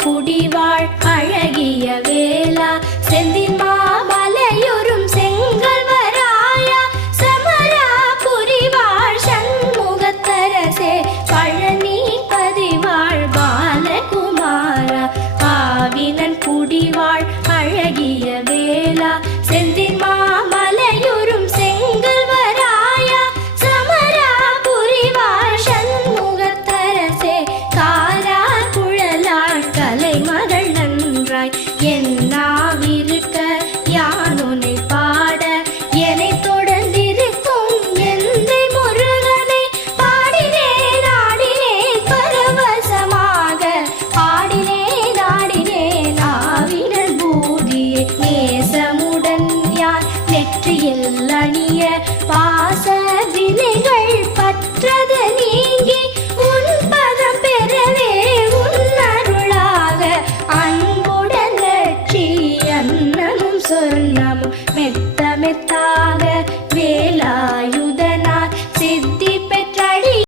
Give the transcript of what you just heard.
குடிவாழ் அழகிய வேளா செந்தின் மாமலையுறும் செங்கல்வராயா சமரா புரிவாழ் சண்முகத்தரசே பழனி பதிவாழ் பாலகுமாரா ஆவினன் குடிவாழ் அழகிய வேளா செந்தின் மாமலையுறும் செங்கல்வராயா சமரா புரிவாழ் சண்முகத்தரசே காரார் குழலாள் கலைமகள் நன்றாய் என்னாவிருக்க யானுனை பாட என்னை தொடர்ந்திருக்கும் எந்தை முருகனை பாடினேன் ஆடினேன் பரவசமாக பாடினேன் ஆடினேன் ஆவினன் பூதியை நேசமுடன் யான் நெற்றியில் அணிய பாச வினைகள் பற்றது நீங்கி உன் பதம் பெறவே உன் அருளாக அன்புடன் லட்சி அன்னமும் சொன்ன